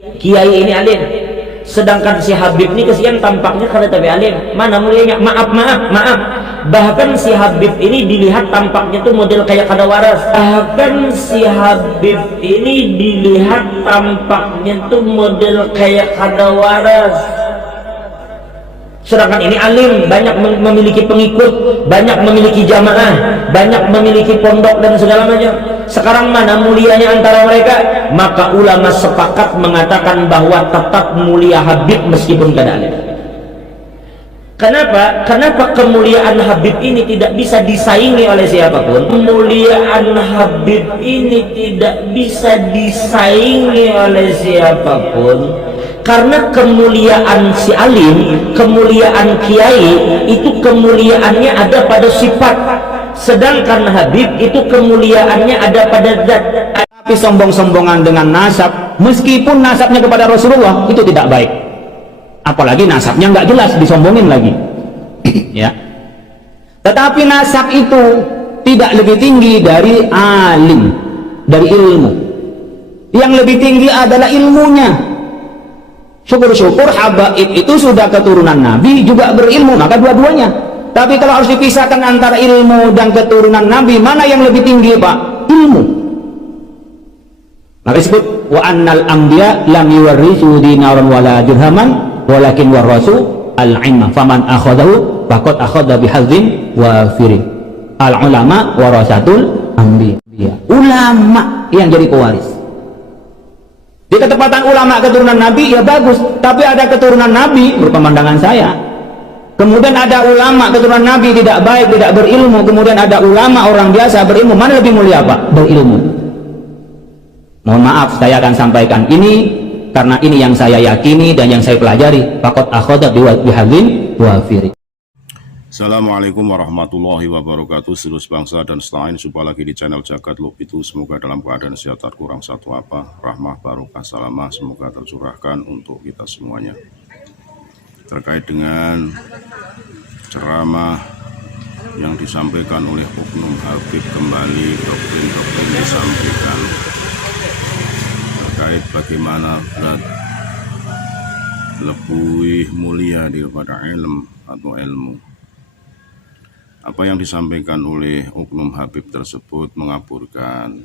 Kiai ini alim, sedangkan si Habib ini kesian tampaknya kada tapi alim. Mana mulianya? Maaf, bahkan si Habib ini dilihat tampaknya tuh model kayak kada waras. Bahkan si Habib ini dilihat tampaknya tuh model kayak kada waras. Sedangkan ini alim, banyak memiliki pengikut, banyak memiliki jamaah, banyak memiliki pondok dan segala macam. Sekarang mana mulianya antara mereka? Maka ulama sepakat mengatakan bahwa tetap mulia Habib meskipun kada alim. Kenapa? Kenapa kemuliaan Habib ini tidak bisa disaingi oleh siapapun? Kemuliaan Habib ini tidak bisa disaingi oleh siapapun. Karena kemuliaan si alim, kemuliaan kiai itu kemuliaannya ada pada sifat, sedangkan Habib itu kemuliaannya ada pada zat. Tapi sombong-sombongan dengan nasab, meskipun nasabnya kepada Rasulullah, itu tidak baik. Apalagi nasabnya nggak jelas, disombongin lagi. Ya. Tetapi nasab itu tidak lebih tinggi dari alim, dari ilmu. Yang lebih tinggi adalah ilmunya. Syukur-syukur habaib itu sudah keturunan Nabi, juga berilmu, maka dua-duanya. Tapi kalau harus dipisahkan antara ilmu dan keturunan Nabi, mana yang lebih tinggi, Pak? Ilmu. Maka disebut wa annal anbiya lam yuwarrisu dinaran wala dirhaman walakin warasu al-ilma faman akhadahu faqad akhadha bihadzin wafirin. Al-ulama warasatul anbiya. Ulama yang jadi pewaris. Di ketepatan ulama keturunan Nabi ya bagus, tapi ada keturunan Nabi berpemandangan saya. Kemudian ada ulama keturunan Nabi tidak baik, tidak berilmu. Kemudian ada ulama orang biasa berilmu. Mana lebih mulia, Pak? Berilmu. Mohon maaf, saya akan sampaikan ini karena ini yang saya yakini dan yang saya pelajari. Faqad akhadha bihadzin wafiri. Assalamualaikum warahmatullahi wabarakatuh. Seluruh bangsa dan setanah ini, jumpa lagi di channel Jagat Loop itu. Semoga dalam keadaan sehat, tak kurang satu apa, rahmah, barokah, salamah semoga tercurahkan untuk kita semuanya. Terkait dengan ceramah yang disampaikan oleh Oknum Habib, kembali doktrin-doktrin disampaikan terkait bagaimana berat lebih mulia daripada ilmu atau ilmu. Apa yang disampaikan oleh Oknum Habib tersebut mengaburkan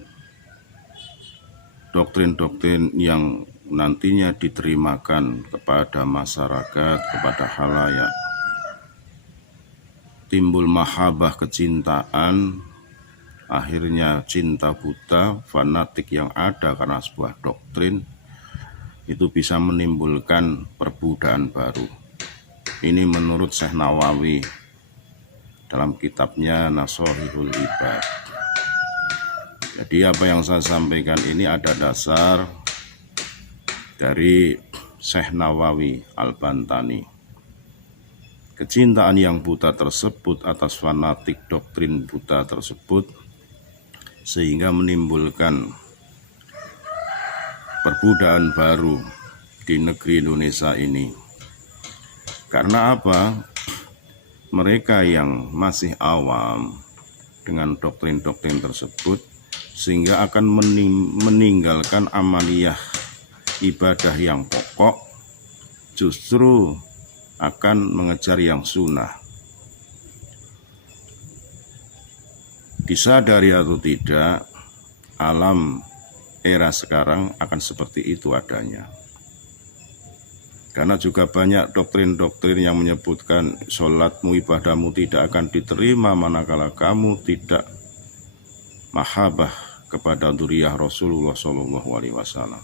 doktrin-doktrin yang nantinya diterimakan kepada masyarakat, kepada khalayak. Timbul mahabbah, kecintaan, akhirnya cinta buta, fanatik yang ada karena sebuah doktrin, itu bisa menimbulkan perbudayaan baru. Ini menurut Syekh Nawawi dalam kitabnya Nashihul Ibad. Jadi apa yang saya sampaikan ini ada dasar dari Syekh Nawawi Al-Bantani. Kecintaan yang buta tersebut atas fanatik doktrin buta tersebut sehingga menimbulkan perbudayaan baru di negeri Indonesia ini. Karena apa? Mereka yang masih awam dengan doktrin-doktrin tersebut sehingga akan meninggalkan amaliyah ibadah yang pokok, justru akan mengejar yang sunnah. Disadari atau tidak, alam era sekarang akan seperti itu adanya. Karena juga banyak doktrin-doktrin yang menyebutkan sholatmu, ibadahmu tidak akan diterima manakala kamu tidak mahabbah kepada dzurriyyah Rasulullah SAW.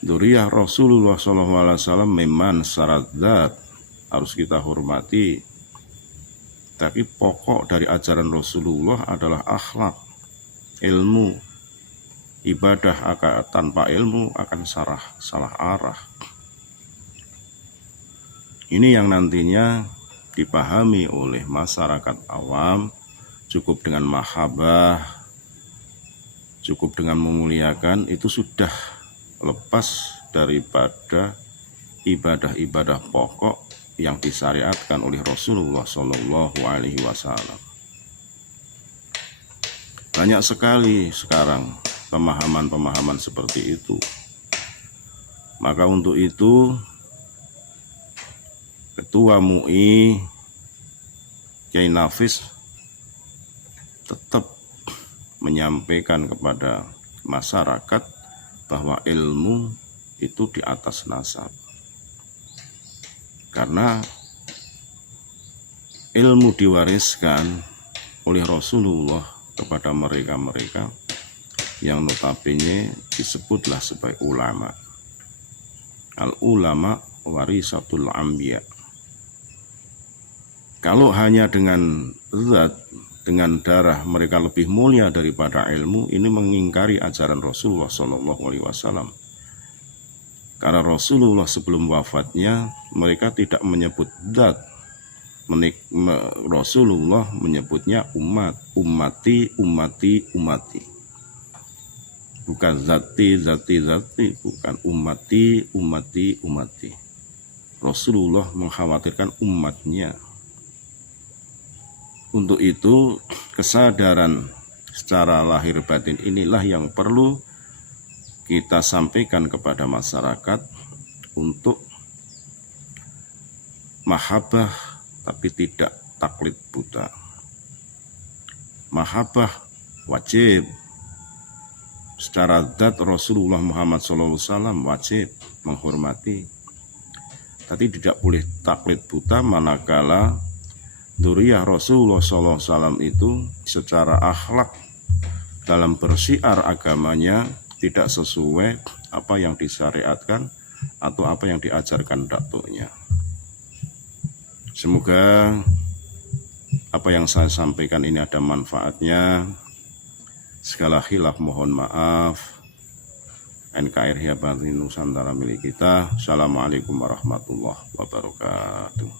Dzurriyyah Rasulullah SAW memang syarat zat harus kita hormati, tapi pokok dari ajaran Rasulullah adalah akhlak, ilmu. Ibadah tanpa ilmu akan salah arah. Ini yang nantinya dipahami oleh masyarakat awam. Cukup dengan mahabbah, cukup dengan memuliakan, itu sudah lepas daripada ibadah-ibadah pokok yang disyariatkan oleh Rasulullah SAW. Banyak sekali sekarang pemahaman-pemahaman seperti itu. Maka untuk itu Ketua MUI Kiai Nafis tetap menyampaikan kepada masyarakat bahwa ilmu itu di atas nasab. Karena ilmu diwariskan oleh Rasulullah kepada mereka-mereka yang notabene disebutlah sebagai ulama. Al-ulama warisatul anbiya. Kalau hanya dengan zat, dengan darah mereka lebih mulia daripada ilmu, ini mengingkari ajaran Rasulullah SAW. Karena Rasulullah sebelum wafatnya mereka tidak menyebut zat. Rasulullah menyebutnya umat, ummati, ummati, ummati. Bukan zati, bukan ummati, ummati, ummati. Rasulullah mengkhawatirkan umatnya. Untuk itu, kesadaran secara lahir batin inilah yang perlu kita sampaikan kepada masyarakat untuk mahabbah tapi tidak taklid buta. Mahabbah wajib. Secara zat Rasulullah Muhammad SAW wajib menghormati. Tapi tidak boleh taklid buta manakala dzurriyyah Rasulullah SAW itu secara akhlak dalam bersiar agamanya tidak sesuai apa yang disyariatkan atau apa yang diajarkan datuknya. Semoga apa yang saya sampaikan ini ada manfaatnya. Segala khilaf mohon maaf. NKRI Batin Nusantara milik kita. Assalamualaikum warahmatullahi wabarakatuh.